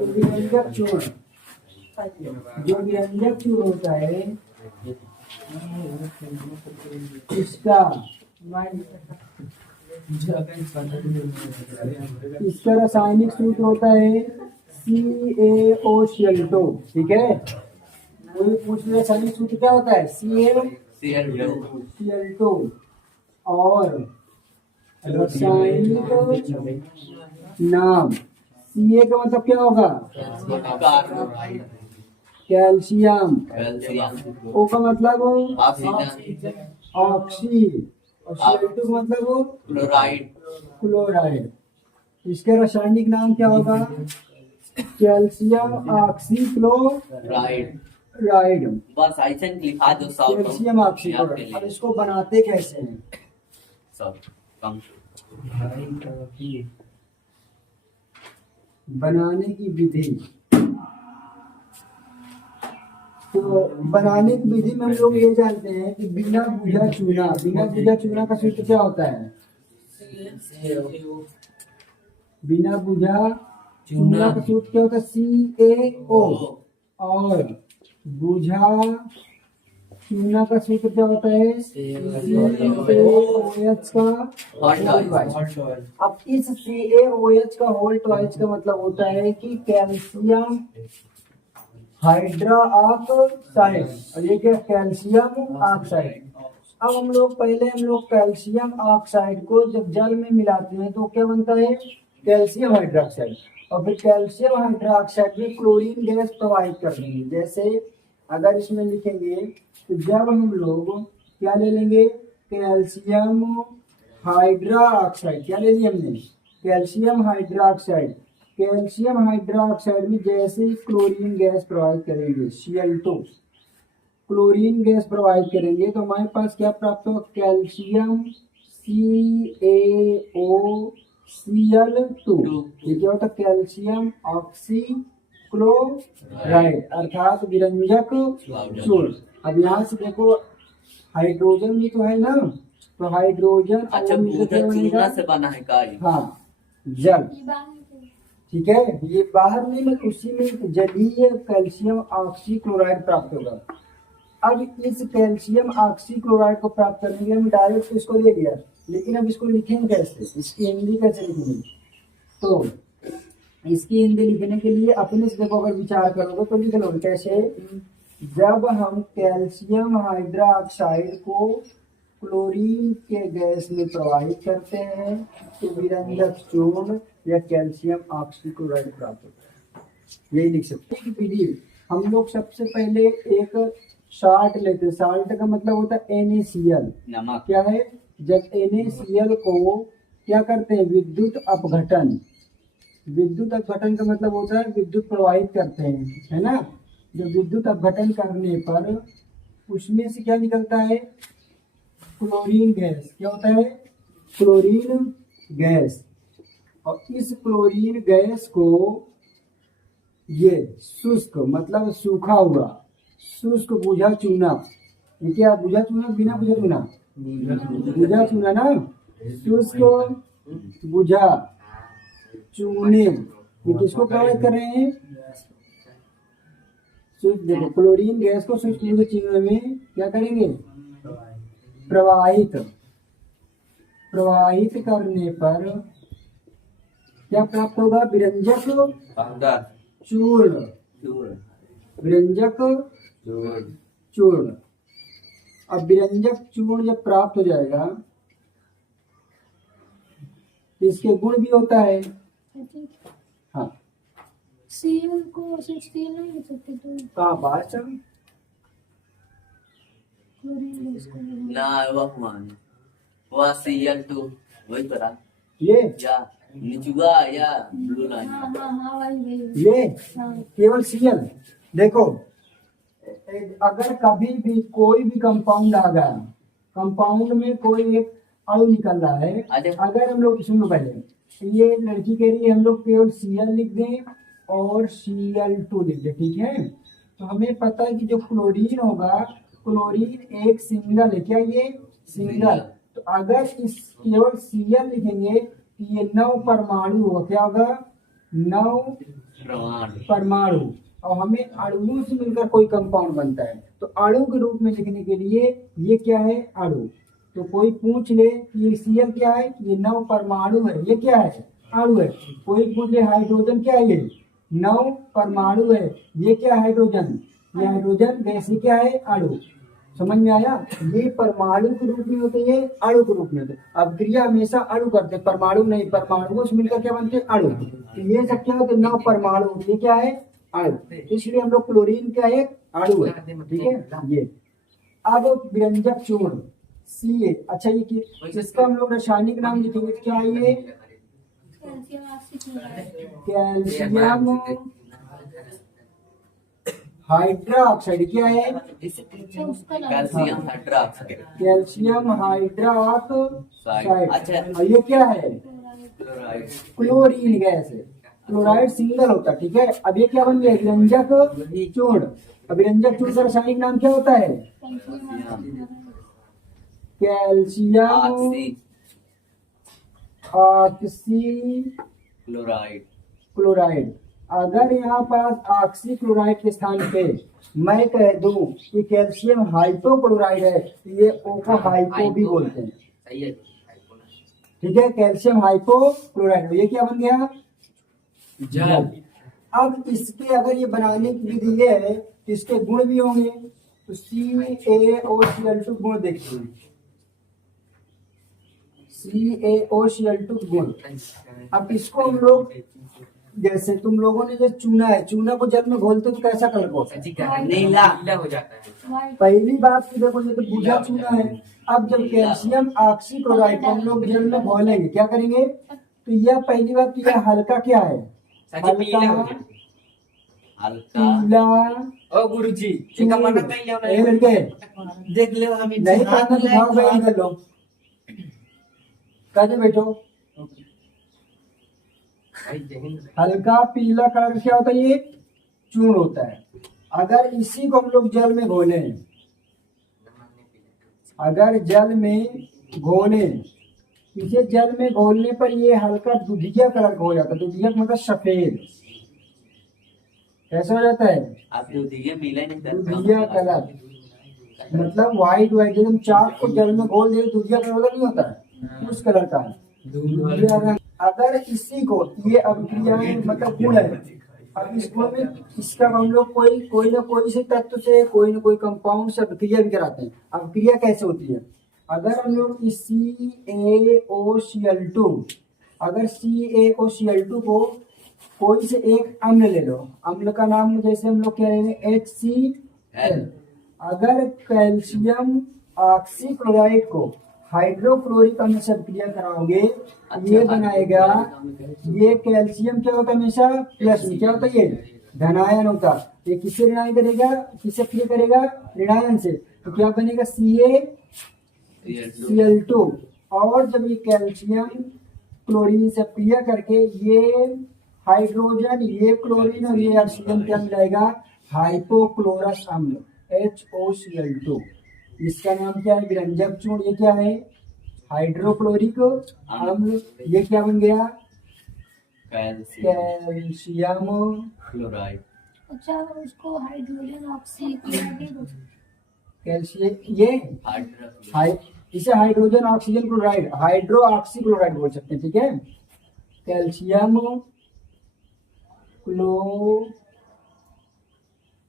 तो विरंजक चूर्ण, जो विरंजक चूर्ण होता है इसका रासायनिक सूत्र होता है CaO Cl2। ठीक है, कोई पूछ ले रासायनिक सूत्र क्या होता है? Cl2। और रासायनिक नाम Ca का मतलब क्या होगा? कैल्शियम। O का मतलब ऑक्सी, और Cl2 का मतलब क्लोराइड। इसके रासायनिक नाम क्या होगा? Calcium oxychloride. बस ऐसे लिखा दो सब। Calcium oxychloride. अब इसको बनाते कैसे हैं? सब कम बनाने की विधि, तो बनाने की विधि में हम लोग ये जानते हैं कि बिना बुझा चूना, बिना बुझा चूना का सूत्र क्या होता है? बिना बुझा चूना का सूत्र क्या होता है? CaO। और बुझा चूना का सूत्र क्या होता है? CaOH का होल ट्वाइस। अब इस CaOH का होल ट्वाइस का मतलब होता है कि कैल्शियम हाइड्रा ऑक्साइड, और ये क्या? Calcium oxide. अब हम लोग कैल्शियम ऑक्साइड को जब जल में मिलाते हैं तो क्या बनता है? Calcium hydroxide. और फिर कैल्शियम हाइड्रोक्साइड में क्लोरीन गैस प्रवाहित कर देंगे। जैसे अगर इसमें लिखेंगे तो जब हम लोग क्या ले लेंगे? Calcium hydroxide. क्या ले लिया हमने? Calcium hydroxide. कैल्शियम हाइड्रोक्साइड में जैसे ही क्लोरीन गैस प्रवाहित करेंगे, Cl2 क्लोरीन गैस प्रवाहित करेंगे तो हमारे पास क्या प्राप्त होगा? Calcium CaOCl2। ये क्या होता है? कैल्शियम ऑक्सीक्लोराइड अर्थात विरंजक चूर्ण। अब यहाँ से देखो हाइड्रोजन भी तो है ना, तो हाइड्रोजन अच्छा चूना से बना है का? हाँ, जल। ठीक है, ये बाहर नहीं, मैं उसी में जलीय कैल्शियम ऑक्सीक्लोराइड प्राप्त होगा। अब इस कैल्शियम ऑक्सीक्लोराइड को प्राप्त करने के लिए हम डायरेक्ट इसको ले लिया, लेकिन अब इसको लिखेंगे कैसे? इसकी हिंदी कैसे लिखेंगे? तो इसकी हिंदी लिखने के लिए अपने से देखो, अगर विचार करोगे तो लिख लो कैसे? जब हम कैल्शियम हाइड्रोक्साइड को क्लोरीन के गैस में प्रवाहित करते हैं तो विरंजक चूर्ण या कैल्शियम ऑक्सीक्लोराइड प्राप्त होता है। यही लिख सकते हैं। विधि हम लोग सबसे पहले एक साल्ट लेते हैं। साल्ट का मतलब होता है NaCl। नमक। क्या है? जब NaCl को क्या करते हैं? विद्युत अपघटन। विद्युत अपघटन का मतलब होता है विद्युत प्रवाहित करते हैं, है ना? जब विद्युत अपघटन करने पर उसमें से क्या निकलता है? Chlorine gas. क्या होता है? Chlorine gas. और इस क्लोरीन गैस को ये शुष्क मतलब सूखा हुआ, शुष्क बुझा चूना, ये क्या? बुझा चूना, बिना बुझा चूना? बुझा चूना ना, शुष्क बुझा चूने, ये किसको प्रवाहित कर रहे हैं? देखो क्लोरीन गैस को शुष्क बुझा चूने में क्या करेंगे? प्रवाहित करने पर क्या प्राप्त होगा? विरंजक चूर्ण। विरंजक चूर्ण। अब विरंजक चूर्ण जब प्राप्त हो जाएगा तो इसके गुण भी होता है। हाँ, Cl को Cl नहीं लिख सकते तो कहाँ बात चल? क्लोरीन गैस को ना वो Cl2 वही पड़ा ये या निचुआ या ब्लू लाइन। हाँ वही ये केवल Cl। देखो अगर कभी भी कोई भी कंपाउंड आ गया, कंपाउंड में कोई एक अणु निकल रहा है, अगर हम लोग सुनो पहले, ये लड़की कह रही है हम लोग केवल Cl लिख दें और Cl2 लिख दें, ठीक है? तो हमें पता है कि जो क्लोरीन होगा, क्लोरीन एक सिंगल है। क्या ये? सिंगल। तो अगर इस केवल Cl लिखेंगे तो ये 9 परमाणु होगा। क्या होगा? 9 परमाणु परमाणु, और हमें अणुओं से मिलकर कोई कंपाउंड बनता है। तो अणु के रूप में लिखने के लिए ये क्या है, अणु। तो कोई पूछ ले कि ये Cl क्या है, ये 9 परमाणु है, ये क्या है, अणु है। कोई पूछ ले हाइड्रोजन क्या है, ये 9 परमाणु है, ये क्या है, हाइड्रोजन। ये हाइड्रोजन गैस ही क्या है, अणु। समझ में आया। ये परमाणु के रूप में होते हैं, अणु के रूप में होते हैं। अब क्रिया हमेशा अणु करते हैं, परमाणु नहीं। परमाणुओं से मिलकर क्या बनते हैं, अणु। तो ये सब क्या होते हैं, 9 परमाणु, ये क्या है, अणु। इसलिए हम लोग क्लोरीन क्या है, अणु है, ठीक है। ये अब व्यंजक चूर्ण Ca, अच्छा ये इसका हम लोग रासायनिक नाम लिखेंगे, क्या है ये, कैल्शियम ऑक्सीक्लोराइड। कैल्शियम हाइड्रोक्साइड, क्या है, कैल्शियम हाइड्रोक्साइड। Calcium hydroxide. अच्छा। और ये क्या है, क्लोराइड। क्लोरीन गैस है। क्लोराइड सिंगल होता है, ठीक है। अब ये क्या बन गया, व्यंजक चूर्ण। अब व्यंजक चूर्ण का रासायनिक नाम क्या होता है, कैल्शियम ऑक्सी क्लोराइड। क्लोराइड। अगर यहाँ पास ऑक्सी क्लोराइड के स्थान पे मैं कह दूं कि कैल्शियम हाइपोक्लोराइड है, तो ये ओ को हाइपो भी बोलते हैं, सही है। ठीक है। कैल्शियम हाइपोक्लोराइड, ये क्या बन गया, जल। अब इसके अगर ये बनाने की विधि है तो इसके गुण भी होंगे। तो CaOCl2 गुण देखते हैं, CaOCl2 गुण। अब इसको हम लोग, जैसे तुम लोगों ने जो चूना है, चूना को जल में घोलते तो कैसा कलर होता है, नीला हो जाता है। वाइट। पहली बात तो देखो, ये तो बुझा चूना है। अब जब कैल्शियम ऑक्सीक्लोराइड को हम लोग जल में घोलेंगे, क्या करेंगे, तो यह पहली बात तो यह हल्का क्या है, हल्का पीला। ओ गुरुजी चूर्ण। ए लड़के, देख ले हम नहीं खाना तो खाओ, बैठ कर लो, कैसे बैठो। हल्का पीला कलर क्या होता है, ये चूर्ण होता है। अगर इसी को हम लोग जल में घोले, अगर जल में घोले, इसे जल में घोलने पर ये हल्का दुधिया कलर का हो जाता है। दुधिया मतलब सफेद, कैसा हो जाता है, आप दूधिया मिला नहीं करते। दुधिया कलर मतलब व्हाइट व्हाइट, जब हम चाक को जल में घोल दे दुधिया कलर नहीं होता है, उस कलर का है दुधिया रंग। अगर इसी को, ये अभिक्रिया मतलब गुण है। अब इस गुण में इसका हम लोग कोई ना कोई से तत्व से, कोई ना कोई कंपाउंड से अभिक्रिया भी कराते हैं। अभिक्रिया कैसे होती है, अगर हम लोग इस CaOCl2, अगर CaOCl2 को कोई से एक अम्ल ले लो, अम्ल का नाम जैसे हम लोग क्या लेंगे, HCl। अगर कैल्शियम ऑक्सीक्लोराइड को हाइड्रोक्लोरिक अम्ल से अभिक्रिया कराओगे, ये बनाएगा, ये कैल्शियम क्या होता है, हमेशा प्लस में क्या होता है, ये धनायन होता है। ये किससे ऋणायन करेगा, किससे क्रिया करेगा, ऋणायन से। तो क्या बनेगा, CaCl2। और जब ये कैल्शियम क्लोरीन से क्रिया करके ये हाइड्रोजन, ये क्लोरीन और ये ऑक्सीजन क्या मिलाएगा, हाइपोक्लोरस अम्ल HOCl2। इसका नाम क्या है, व्यंजक चूर्ण। ये क्या है, हाइड्रोक्लोरिक अम्ल। ये क्या बन गया, कैल्शियम क्लोराइड। अच्छा, उसको हाइड्रोजन ऑक्सीक्लोराइड। कैल्शियम, ये इसे hydrogen oxygen chloride, hydro oxychloride बोल सकते हैं, ठीक है। कैल्शियम क्लो,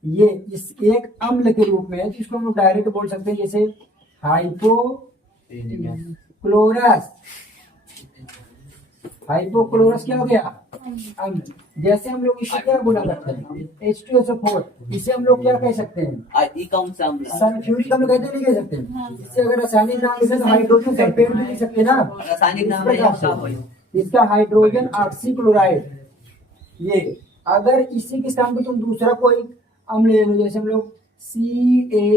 ये इस एक अम्ल के रूप में है, जिसको हम लोग डायरेक्ट बोल सकते हैं, जैसे हाइपोक्लोरस। हाइपोक्लोरस क्या हो गया, अम्ल। जैसे हम लोग इसे क्या बोला करते हैं, H2SO4, इसे हम लोग क्या कह सकते हैं, ये कौन सा अम्ल है? सल्फ्यूरिक अम्ल कहते नहीं कह सकते। इससे अगर रासायनिक नाम लिखे तो हाइड्रोजन सल्फेट भी लिख सकते ना, रासायनिक नाम इस प्रकार से। इसका हाइड्रोजन ऑक्सीक्लोराइड। ये अगर इसी के स्थान पर तुम दूसरा कोई अम्ल ले लो, जैसे हम लोग CaOCl2,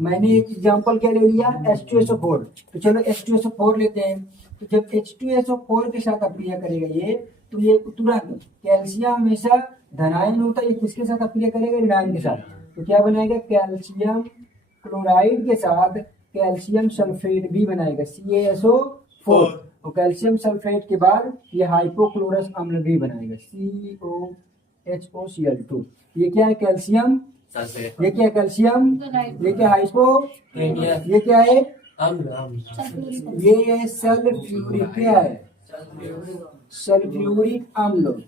मैंने एक एग्जांपल क्या ले लिया, H2SO4। तो चलो H2SO4 लेते हैं। तो जब H2SO4 के साथ अक्रिया करेगा ये, तो ये तुरंत, कैल्शियम हमेशा धनायन होता है, ये किसके साथ अक्रिया करेगा, ऋणायन के साथ। तो क्या बनाएगा, कैल्शियम क्लोराइड के साथ कैल्शियम सल्फेट भी बनाएगा, CaSO4। और कैल्शियम सल्फेट के बाद ये हाइपोक्लोरस अम्ल भी बनाएगा, COHOCl2। ये क्या है? कैल्शियम। सल्फेट। ये क्या है? कैल्शियम। ये क्या? हाइपो। ये क्या है? ये है सल्फ्यूरिक। क्या है? सल्फ्यूरिक अम्ल।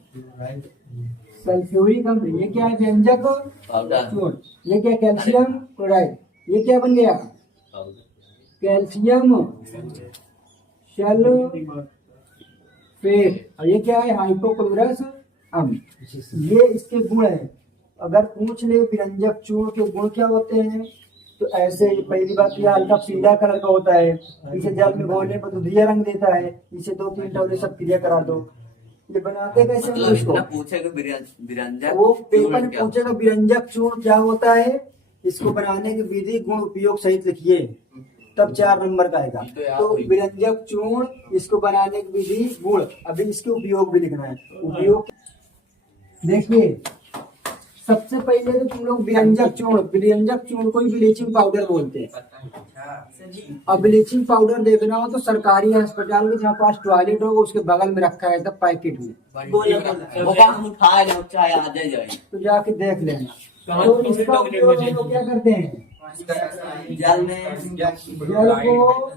सल्फ्यूरिक अम्ल। ये क्या है? व्यंजक पाउडर। चूर्ण। ये क्या? Calcium chloride. ये क्या बन गया? पाउडर। Calcium sulphate. और ये क्या है? हाइपोक्लोरस अम्ल। ये इसके गुण है। अगर पूछ ले व्यंजक चूर्ण के गुण क्या होते हैं, तो ऐसे ही पहली बात ये हल्का पीला कलर का होता है, इसे जल में घोलने पर दुधिया रंग देता है। इसे 2-3 टोले सब क्रिया करा दो। ये बनाते कैसे हम मतलब इसको? इतना पूछेगा बिरंजक वो पेपर चूर्ण में क्या? पूछेगा व्यंजक चूर्ण क्या होता है, इसको बनाने की विधि गुण उपयोग सहित लिखिए, तब 4 नंबर का आएगा। तो व्यंजक चूर्ण, इसको बनाने की विधि, गुण, अभी इसके उपयोग भी लिखना है। उपयोग देखिए, सबसे पहले तो तुम लोग व्यंजक चूर्ण को ही ब्लीचिंग पाउडर बोलते हैं। अब ब्लीचिंग पाउडर देखना हो तो सरकारी अस्पताल में जहाँ पास टॉयलेट होगा उसके बगल में रखा है सब पैकेट में, वो काम हम उठाए ना, चाहे आ जाए तो जाके देख लेना। तो इसका उपयोग हम लोग क्या करते हैं? जल में जल को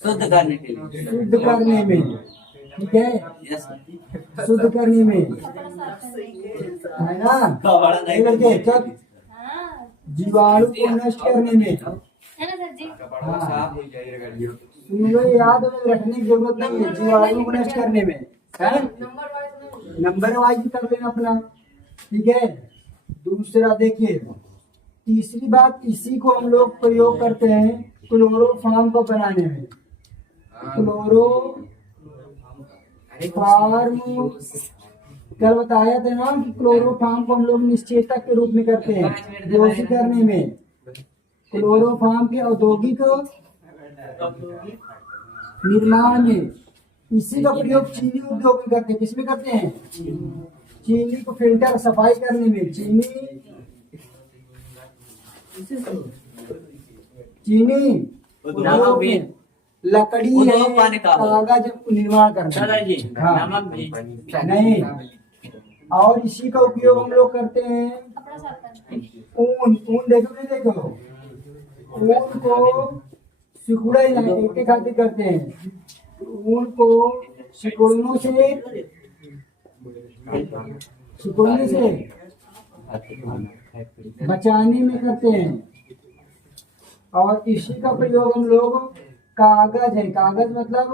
शुद्ध करने के लिए। शुद्ध करने में, ठीक है, यस। शुद्ध करने में, है ना? बड़ा नहीं लड़के कब? हाँ, जीवाणु को नष्ट करने में। है ना सर जी? तुम लोग याद में रखने की जरूरत नहीं है, जीवाणु को नष्ट करने में, है? नंबर वाइज कर लेना अपना, ठीक है। दूसरा देखिए, तीसरी बात, इसी को हम लोग प्रयोग करते हैं क्लोरोफॉर्म को बनाने में। क्लोरोफॉर्म कल बताया था ना कि क्लोरोफॉर्म को हम लोग निश्चेतक के रूप में करते हैं बेहोशी करने में। क्लोरोफॉर्म के औद्योगिक निर्माण में इसी का प्रयोग चीनी उद्योग में करते हैं। किसमें करते हैं? चीनी को फिल्टर सफाई करने में। चीनी उद्योग में लकड़ी है, कागज निर्माण करना है। हाँ, नहीं, और इसी का उपयोग हम लोग करते हैं कपड़ा साफ करना। ऊन देखो, नहीं देखो, ऊन को सिकुड़ा एक खातिर करते हैं। ऊन को सिकुड़ने से बचाने में करते हैं। और इसी का प्रयोग हम लोग कागज है, कागज मतलब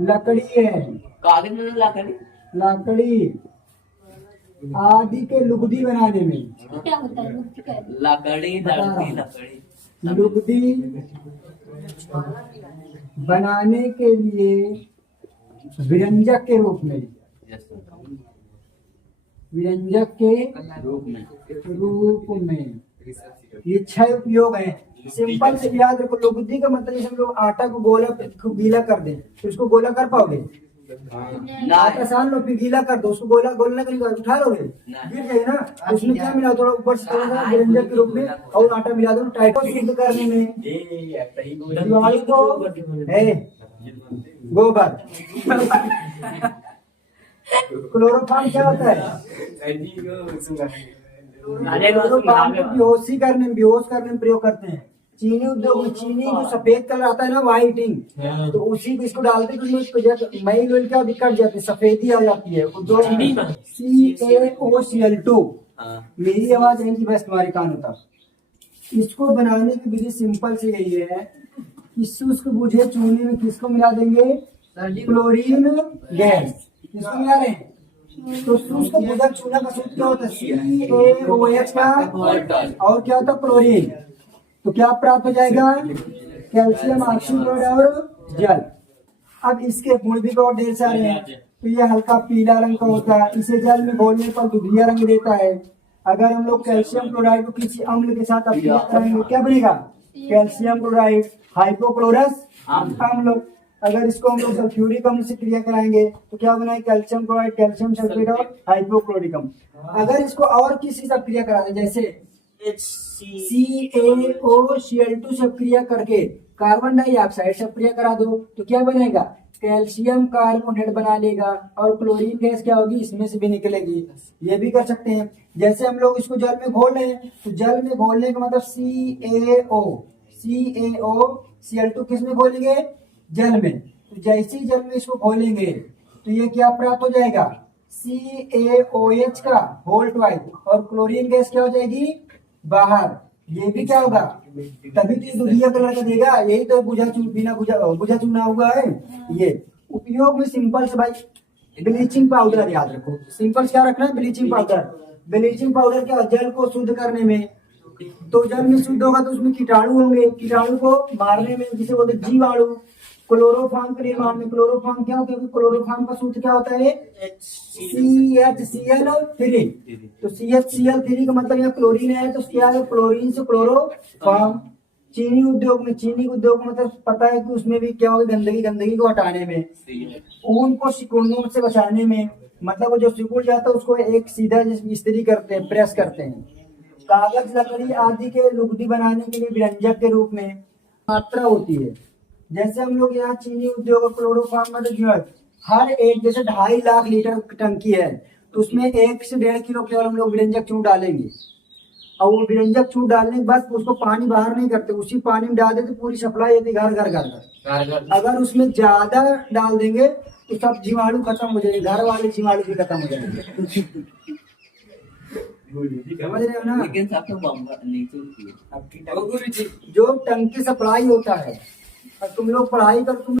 लकड़ी है, कागज में लकड़ी आदि के लुगदी बनाने में। क्या होता है? मुक्ति क्या है? लकड़ी लुगदी बनाने के लिए व्यंजक के रूप में, व्यंजक के रूप में ये 6 उपयोग है। सिंपल से याद रखो, लुगदी का मतलब जैसे हम लोग आटा को गोला को गीला कर दें तो उसको गोला कर पाओगे? आटा सान लो, फिर गीला कर दो, उसको गोला गोला करके उठा लोगे? गिर जाएगा ना। उसमें क्या मिला? थोड़ा ऊपर से थोड़ा सा व्यंजक के रूप में और आटा मिला दो टाइट को शुद्ध करने में। दिवाली को है गोबर। क्लोरोफॉर्म क्या होता है? क्लोरोफॉर्म को बेहोश करने में प्रयोग करते हैं। चीनी उद्योग में चीनी जो सफेद कलर आता है ना, व्हाइटिंग, तो उसी को इसको डालते हैं तो मैल वैल क्या कट जाती है, सफेदी आ जाती है। CaOCl2। मेरी आवाज आएगी बस तुम्हारे कान तक। इसको बनाने की विधि सिंपल से यही है, इसको बुझे चूने में किसको मिला देंगे? Chlorine gas. किसको मिला रहे हैं? तो शुष्क बुझक चूना का सूत्र क्या होता है? CaOH का, और क्या होता है? क्लोरीन। तो क्या प्राप्त हो जाएगा? कैल्शियम ऑक्सीक्लोराइड और जल। अब इसके गुण भी बहुत ढेर सारे हैं। तो ये हल्का पीला रंग का होता है, इसे जल में घोलने पर दुधिया रंग देता है। अगर हम लोग कैल्शियम क्लोराइड को किसी अम्ल के साथ अभिक्रिया कराएंगे क्या बनेगा? कैल्शियम क्लोराइड हाइपोक्लोरस अम्ल। अगर इसको हम लोग सल्फ्यूरिक अम्ल से क्रिया कराएंगे तो क्या बनाए? कैल्शियम क्लोराइड, कैल्शियम सल्फेट और हाइपोक्लोरिक अम्ल। अगर इसको और किसी से क्रिया करा दें, जैसे CaOCl2 से क्रिया करके कार्बन डाइऑक्साइड से अप्रिय करा दो तो क्या बनेगा, कैल्शियम कार्बोनेट बना लेगा और क्लोरीन गैस क्या होगी, इसमें से भी निकलेगी। ये भी कर सकते हैं। जैसे हम लोग इसको जल में घोल रहे हैं तो जल में घोलने का मतलब CaO Cl2 किस में घोलेंगे, जल में। तो जैसे ही जल में इसको घोलेंगे तो ये क्या प्राप्त हो जाएगा, CaOH का होल ट्वाइस और क्लोरीन गैस क्या हो जाएगी बाहर। ये भी क्या होगा, तभी तो ये दुधिया कलर का देगा। यही तो बुझा चुना हुआ है। ये उपयोग में सिंपल से भाई ब्लीचिंग पाउडर याद रखो। सिंपल क्या रखना है, ब्लीचिंग पाउडर। ब्लीचिंग पाउडर क्या, जल को शुद्ध करने में, तो जल में शुद्ध होगा तो उसमें कीटाणु होंगे, कीटाणु को मारने में जिसे बोलते जीवाणु। क्लोरोफॉर्म के निर्माण में, क्लोरोफॉर्म क्या होता है, क्लोरोफॉर्म का सूत्र क्या होता है, CHCl3। तो CHCl3 का मतलब यहाँ क्लोरीन है तो क्या है, क्लोरीन से क्लोरोफॉर्म। चीनी उद्योग में, चीनी उद्योग में मतलब पता है कि उसमें भी क्या होगा, गंदगी को हटाने में, ऊन को सिकुड़नों से बचाने में, मतलब वो जो सिकुड़ जाता है उसको एक सीधा इस्त्री करते हैं, प्रेस करते हैं। कागज लकड़ी आदि के लुगदी बनाने के लिए व्यंजक के रूप में मात्रा होती है। जैसे हम लोग यहाँ चीनी उद्योग क्लोरोफॉर्म में जो है हर एक, जैसे 2.5 लाख लीटर टंकी है तो उसमें 1 से 1.5 किलो केवल हम लोग व्यंजक चूर्ण डालेंगे। और वो व्यंजक चूर्ण डालने के बाद उसको पानी बाहर नहीं करते, उसी पानी में डाल देते, पूरी सप्लाई होती घर घर। अगर उसमें ज्यादा डाल देंगे तो सब जीवाणु खत्म हो जाएंगे, घर वाले जीवाणु भी खत्म हो जाएंगे। समझ रहे हो ना। लेकिन सब तो बम्बा नीचे की है। ओ गुरुजी जो टंकी सप्लाई होता है और तुम लोग पढ़ाई कर, तुम